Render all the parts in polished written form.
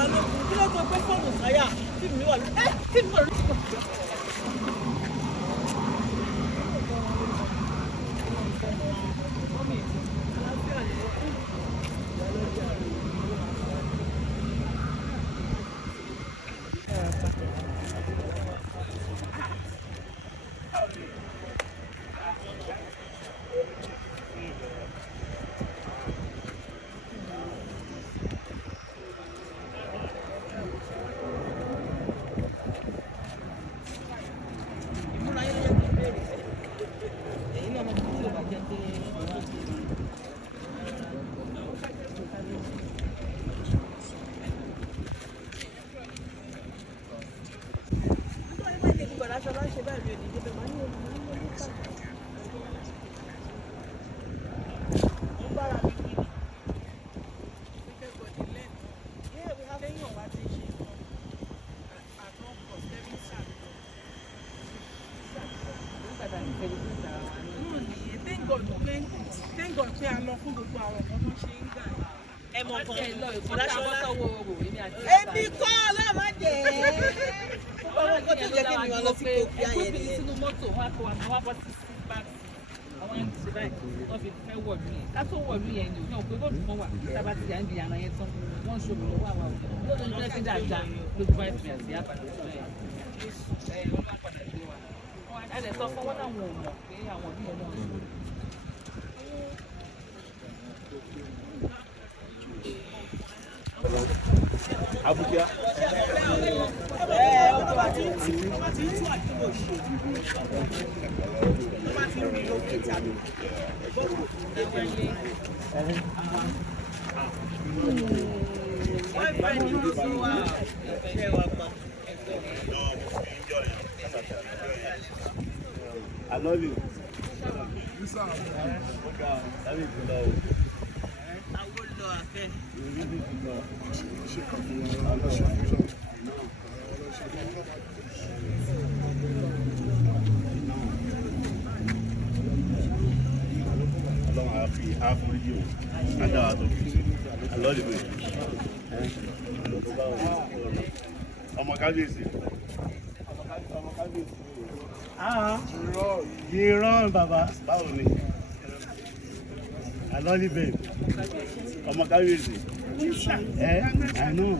balógun kí ló tó gbé fóònù sáyà fíìmù mi wà lórí fíìmù wà lórí. Thank God pé a lọ fún gbogbo àwọn ọmọ tó ṣe ń gbà ẹ mọ kan èmi kọ́ ọlọ́mọdé ọmọ kan tó jẹ́ kí mi wọn lọ sí kókí ayẹyẹ nìyẹn. sínú mọ́tò wọn kọ àwọn wá bọ́ sí báàgì àwọn ẹni tí báyìí wọ́n fi fẹ́ wọ̀lú yẹn ká tó wọ̀lú yẹn ni òun pé bóòtù kan wà tábà ti yàn bí yàrá yẹn tán wọ́n ń ṣòro lọ́wọ́ àwọn àwọn lóòótọ́ ní tẹ́lifí dáadáa lójú báyìí fi àti àpàdé sílẹ̀ wọ́n bá padà gbé wa a lè sọ fún wọn náà wọn ò mọ̀ pé àwọn òbí yẹn náà ń ṣòro. Abuja. I love you. Ọmọ kábíyèsí. Yìírán bàbá báwo ni? Alọ́lí bẹ́ẹ̀. Ọmọ kábíyèsí. I know.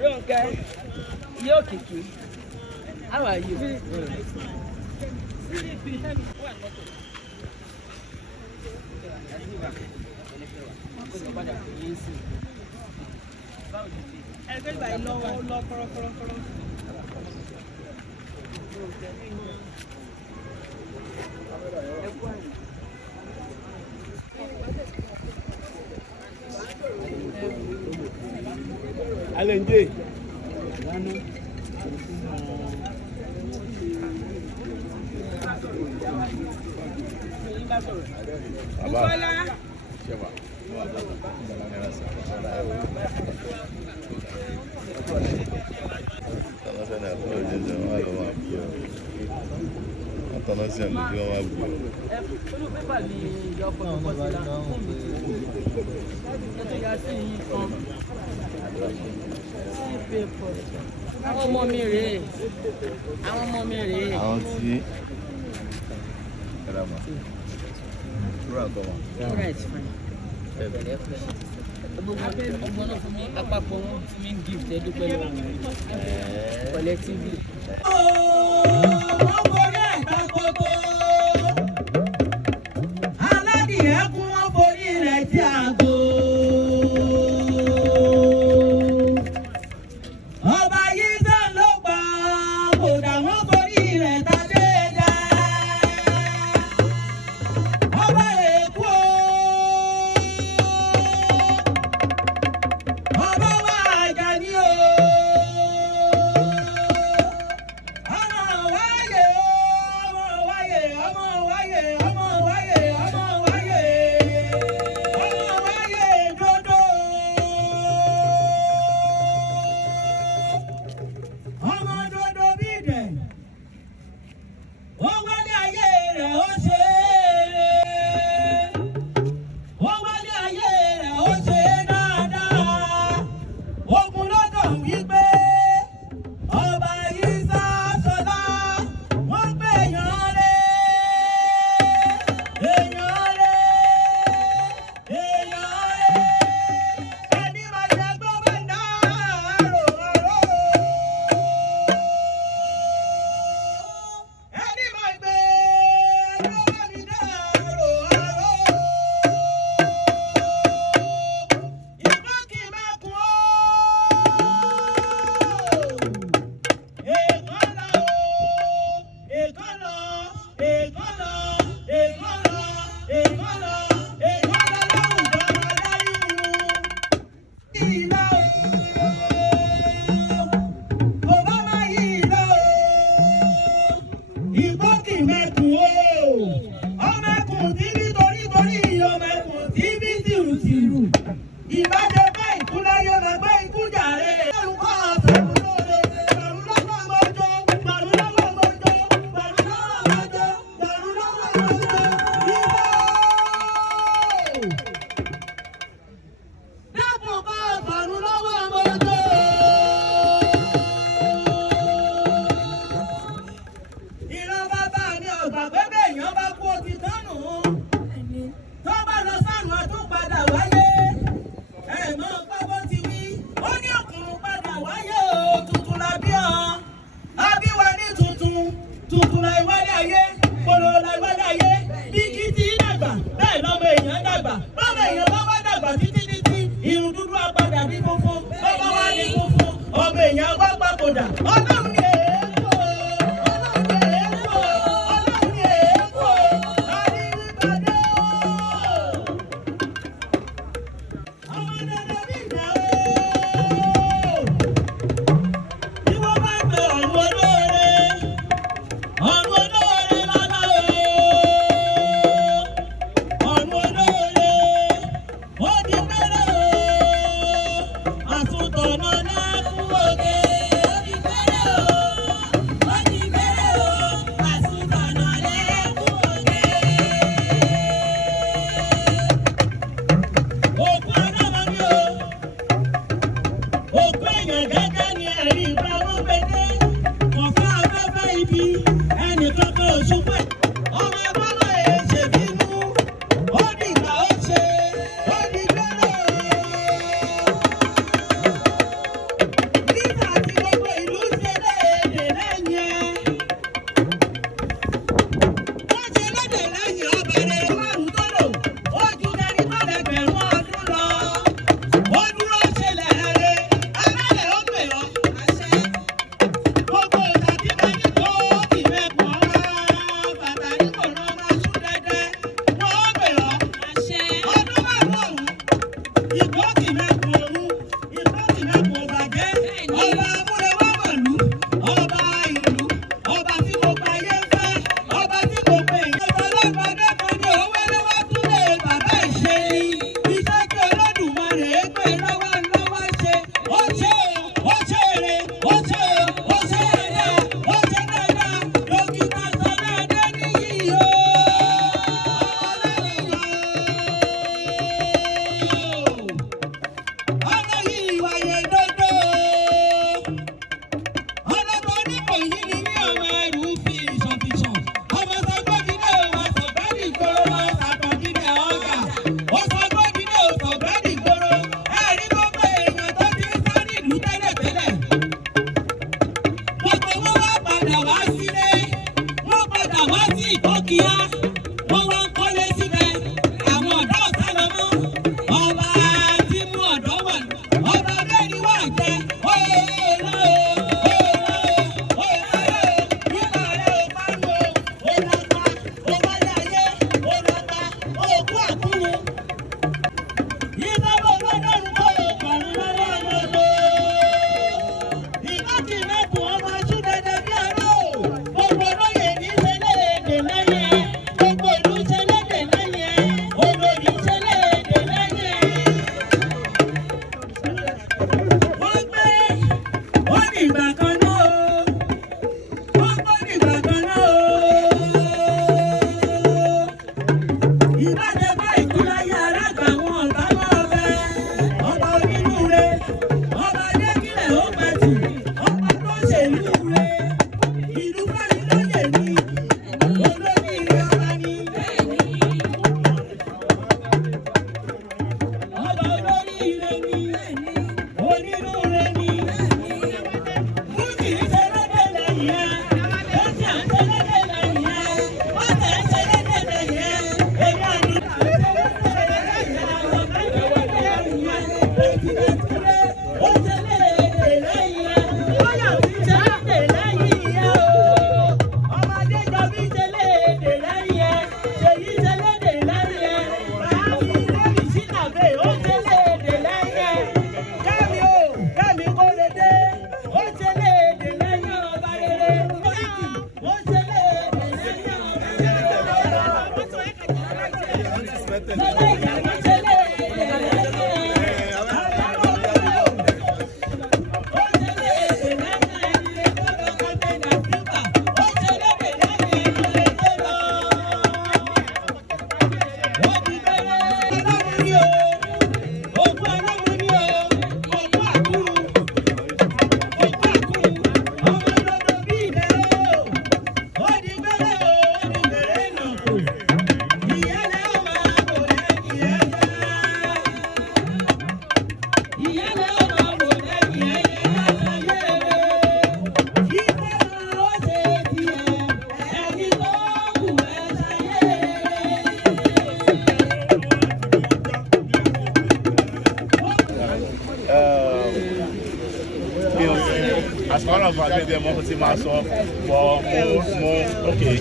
Ronke, you're kicking. How are you? Alenje. Bukola. Àwọn ọmọ mi rèé. Àwọn ọmọ mi rèé. Àwọn tí Right, fine. ọgbọ́n náà fún mi àpapọ̀ wọn fún mi gift ẹ dúpẹ́ lọ́wọ́ collectively. wọ́n forí ẹ̀ka kókó aládìyẹ kún wọ́n forí rẹ̀ tí a gbó. ọba yìí sàn ló gbà kódà wọ́n forí rẹ̀ ta dé dá. ọba èkó ọba wa Àjàní o. as far as I get more to my so for more okay.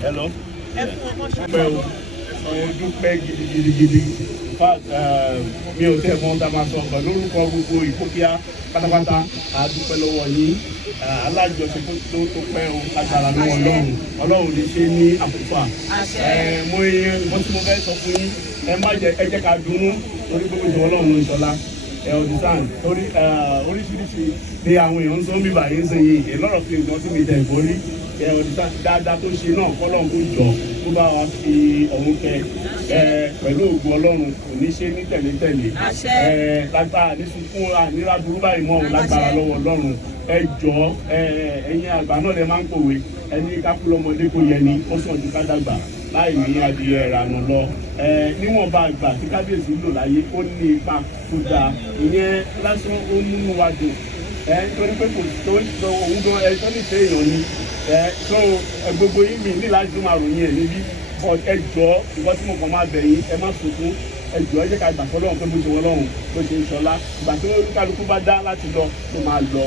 Hello. Well, dúpẹ́ gidigidi. In fact, mi ò tẹ́ mọ́ tá máa sọ ọ̀gbọ̀n lórúkọ gbogbo ìkókíá pátápátá a dúpẹ́ lọ́wọ́ yín alájọṣepọ̀ tó pẹ́ o agbára lọ́wọ́ Ọlọ́run lè ṣe ní àpòpà. Mo yẹ nǹkan tí mo fẹ́ sọ fún yín ẹ jẹ́ ká dunnú torí gbogbo ìṣòro Ọlọ́run ìṣọ̀lá ọ̀dùsán torí oríṣiríṣi ni àwọn èèyàn ń sọ bíbà yín sìn yìí a lot of things wọ́n ti mi tẹ̀ ìbórí ọ̀dùsán dáadáa tó ṣe náà kọ́lọ́run kó jọ tó bá wa fi ọ̀hún kẹ pẹ̀lú ògùn Ọlọ́run kò ní ṣe ní tẹ̀lé lágbára ní sunkún àníra burú báyìí mọ́ lágbára lọ́wọ́ Ọlọ́run ẹ jọ̀ọ́ ẹ̀yin àgbà náà lè máa ń pòwe ẹni kákúlọ́mọdé kò yẹ ni ó sàn ju ká dàgbà láì ní adìyẹ ìrànà lọ níwọ̀nba àgbà tí kábíyèsí lò láyé ó ní ipa tó dáa ìyẹn lásán ó múnú wa dùn torí pé kò tó òun gan ẹ tó nífẹ̀ẹ́ èèyàn ni so gbogbo yín mi ní láti máa ròyìn ẹ̀ níbí ẹ jọ̀ọ́ ìwọ tí mo kàn máa bẹ̀ yín ẹ má sunkún ẹ jọ̀ọ́ ẹ jẹ́ ká gbà fọ́lọ́run pé bó ṣe wọ́n lọ́run bó ṣe ń ṣọlá ìgbà tó kálukú bá dá láti lọ tó máa lọ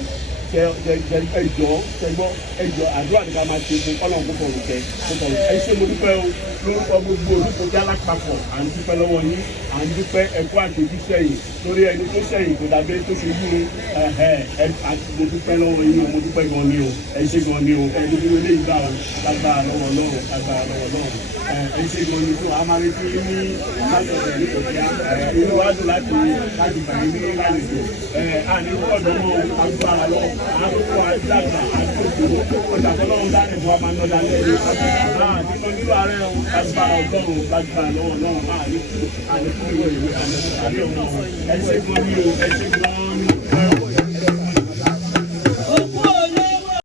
ẹjọ́ àdúrà ní ká máa ṣe fún Ọlọ́run kó fọrùn kẹ ẹ ṣé mo dúpẹ́ o lórúkọ gbogbo olùkọjá alápapọ̀ à ń dúpẹ́ lọ́wọ́ yín à ń dúpẹ́ ẹ̀kọ́ àtòjú sẹ́yìn lórí ẹni tó sẹ́yìn kò dàbí tó ṣe yú mo dúpẹ́ lọ́wọ́ yín o mo dúpẹ́ gan ni o ẹ ṣé gan ni o ẹni tó lé ìgbà o lágbára lọ́wọ́ Ọlọ́run lágbára lọ́wọ́ Ọlọ́run ẹ ṣé gan ni fún amárétí ní láti ọ̀rẹ́ ní òkè inú wa dùn láti bàyẹ̀ ní lálejò àní ọ̀dọ́ mọ́ agbára lọ àkókò àdàgbà àkókò ọ̀dàkọ́lọ́run dáre fún amánọ́dá lẹ́yìn nínú ààrẹ agbára Ọlọ́run lágbára lọ́wọ́ Ọlọ́run àlékún ìwé ìwé àlẹ́ ọ̀run ẹ ṣé gan ni o ẹ ṣé gan ni.